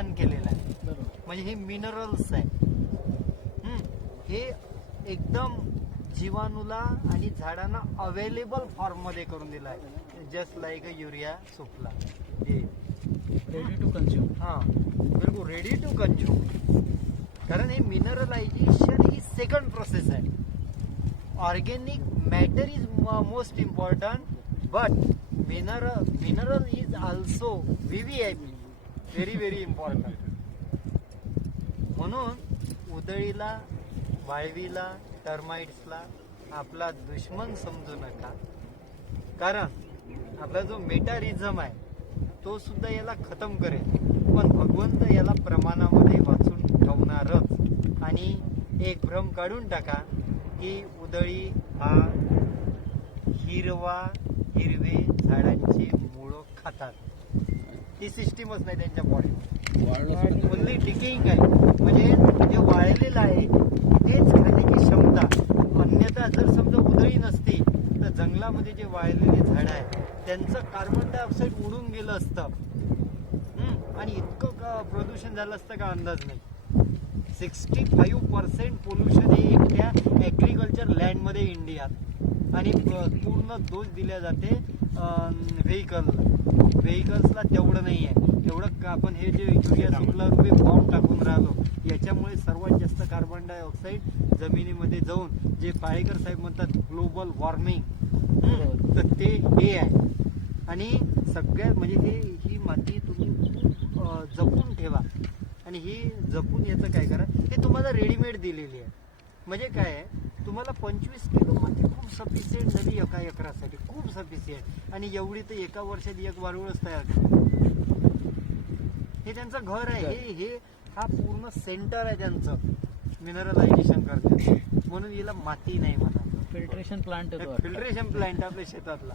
Filtration केलेलं आहे. म्हणजे हे मिनरल्स आहे. हे एकदम जीवाणूला आणि झाडांना अवेलेबल फॉर्म मध्ये करून दिला आहे. Just like a urea Suphala. हे रेडी टू कन्झ्युम. हा बिलकुल रेडी टू कन्झ्युम. कारण हे मिनरलायझेशन ही सेकंड प्रोसेस आहे. Organic matter is most important but mineral is also VVIP very very important. म्हणून उधळीला, वाळवीला, टर्माइट्सला आपला दुश्मन समजू नका. कारण आपला जो मेटारिझम आहे तो सुद्धा याला खतम करेल. पण भगवंत याला प्रमाणामध्ये वाचून ठेवणारच. आणि एक भ्रम काढून टाका की उधळी हा हिरवे झाडांची मुळं खातात. ती सिस्टीमच नाही त्यांच्या बॉडीत. ओन्ली डिकेइंग आहे. म्हणजे जे वाळलेलं आहे तेच खाण्याची क्षमता. अन्यथा जर समजा उधळी नसती तर जंगलामध्ये जे वाळलेले झाड आहे त्यांचं कार्बन डायऑक्साईड उडून गेलं असतं. आणि इतकं प्रदूषण झालं असतं का अंदाज नाही. 65% पोल्युशन हे एकट्या ॲग्रिकल्चर लँडमध्ये इंडियात. आणि पूर्ण दोष दिल्या जाते व्हेकल्सला. तेवढं नाही आहे. तेवढं आपण हे जे युरिया सुफला रुपये बॉम्ब टाकून राहिलो याच्यामुळे सर्वात जास्त कार्बन डायऑक्साईड जमिनीमध्ये जाऊन जे पाळेकर साहेब म्हणतात ग्लोबल वॉर्मिंग, तर ते हे आहे. आणि सगळ्यात म्हणजे ही माती तुम्ही जपून ठेवा. आणि ही जपून याचं काय करा, हे तुम्हाला रेडीमेड दिलेली आहे. म्हणजे काय आहे, तुम्हाला 25 किलो माती खूप सफिशियंट झाली एका एकरासाठी. खूप सफिशियंट. आणि एवढी तर एका वर्षात एक वारुळच तयार करतो. हे त्यांचं घर आहे. हे हा पूर्ण सेंटर आहे त्यांचं. मिनरलायझेशन करते म्हणून याला माती नाही म्हणा. फिल्ट्रेशन प्लांट फिल्ट्रेशन प्लांट आपल्या शेतातला.